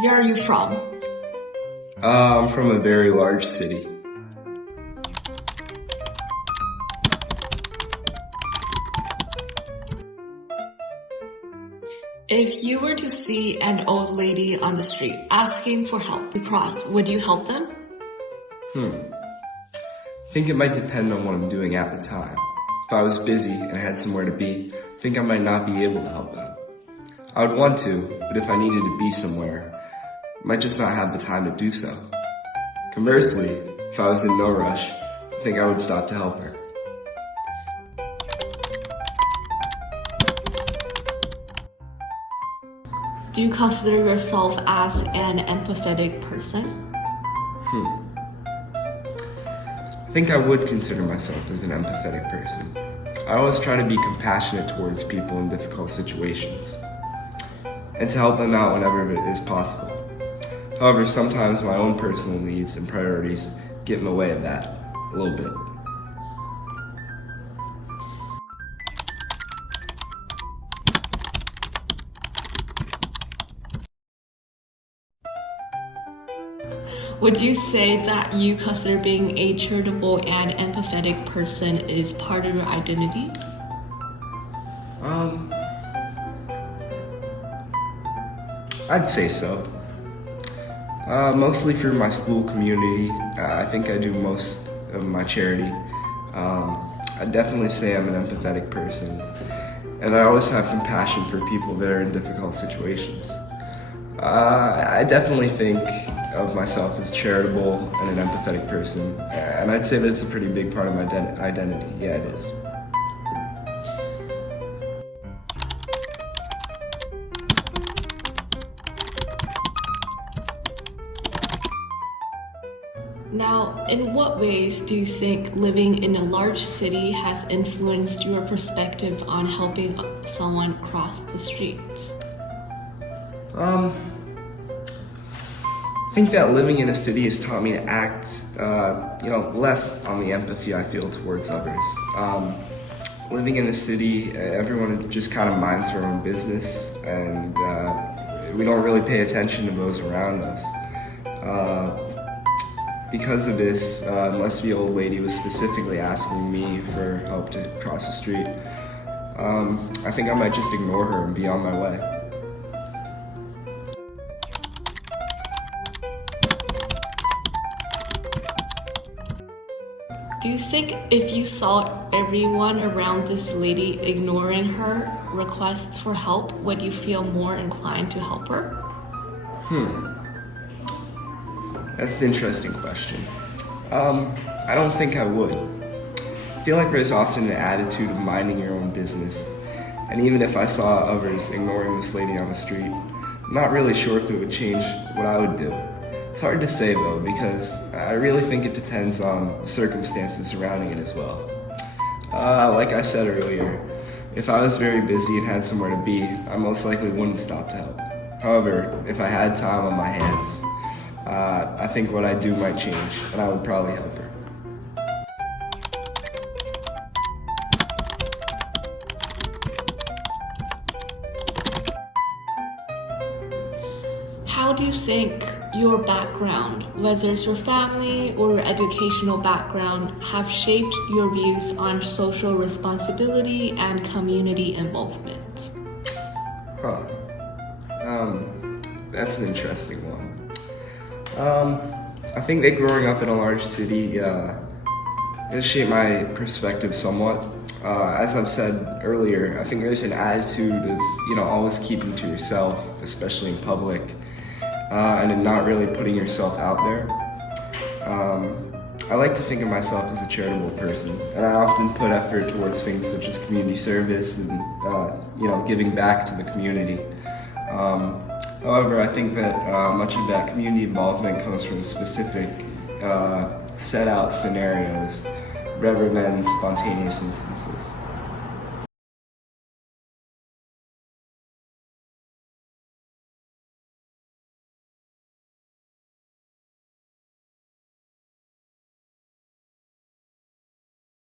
Where are you from? I'm from a very large city. If you were to see an old lady on the street asking for help to cross, would you help them? I think it might depend on what I'm doing at the time. If I was busy and I had somewhere to be, I think I might not be able to help them. I would want to, but if I needed to be somewhere, I might just not have the time to do so. Conversely, if I was in no rush, I think I would stop to help her. Do you consider yourself as an empathetic person? I think I would consider myself as an empathetic person. I always try to be compassionate towards people in difficult situations and to help them out whenever it is possible. However, sometimes my own personal needs and priorities get in the way of that a little bit. Would you say that you consider being a charitable and empathetic person is part of your identity? I'd say so. Mostly through my school community. I think I do most of my charity. I'd definitely say I'm an empathetic person. And I always have compassion for people that are in difficult situations. I definitely think of myself as charitable and an empathetic person. And I'd say that it's a pretty big part of my identity. Yeah, it is. Now, in what ways do you think living in a large city has influenced your perspective on helping someone cross the street? I think that living in a city has taught me to act, less on the empathy I feel towards others. Living in a city, everyone just kind of minds their own business, and we don't really pay attention to those around us. Because of this, unless the old lady was specifically asking me for help to cross the street, I think I might just ignore her and be on my way. Do you think if you saw everyone around this lady ignoring her requests for help, would you feel more inclined to help her? That's an interesting question. I don't think I would. I feel like there's often an attitude of minding your own business, and even if I saw others ignoring this lady on the street, I'm not really sure if it would change what I would do. It's hard to say though, because I really think it depends on the circumstances surrounding it as well. Like I said earlier, if I was very busy and had somewhere to be, I most likely wouldn't stop to help. However, if I had time on my hands, I think what I do might change, and I would probably help her. How do you think your background, whether it's your family or your educational background, have shaped your views on social responsibility and community involvement? That's an interesting one. I think that growing up in a large city has shaped my perspective somewhat. As I've said earlier, I think there's an attitude of always keeping to yourself, especially in public, and in not really putting yourself out there. I like to think of myself as a charitable person, and I often put effort towards things such as community service and giving back to the community. However, I think that much of that community involvement comes from specific set out scenarios rather than spontaneous instances.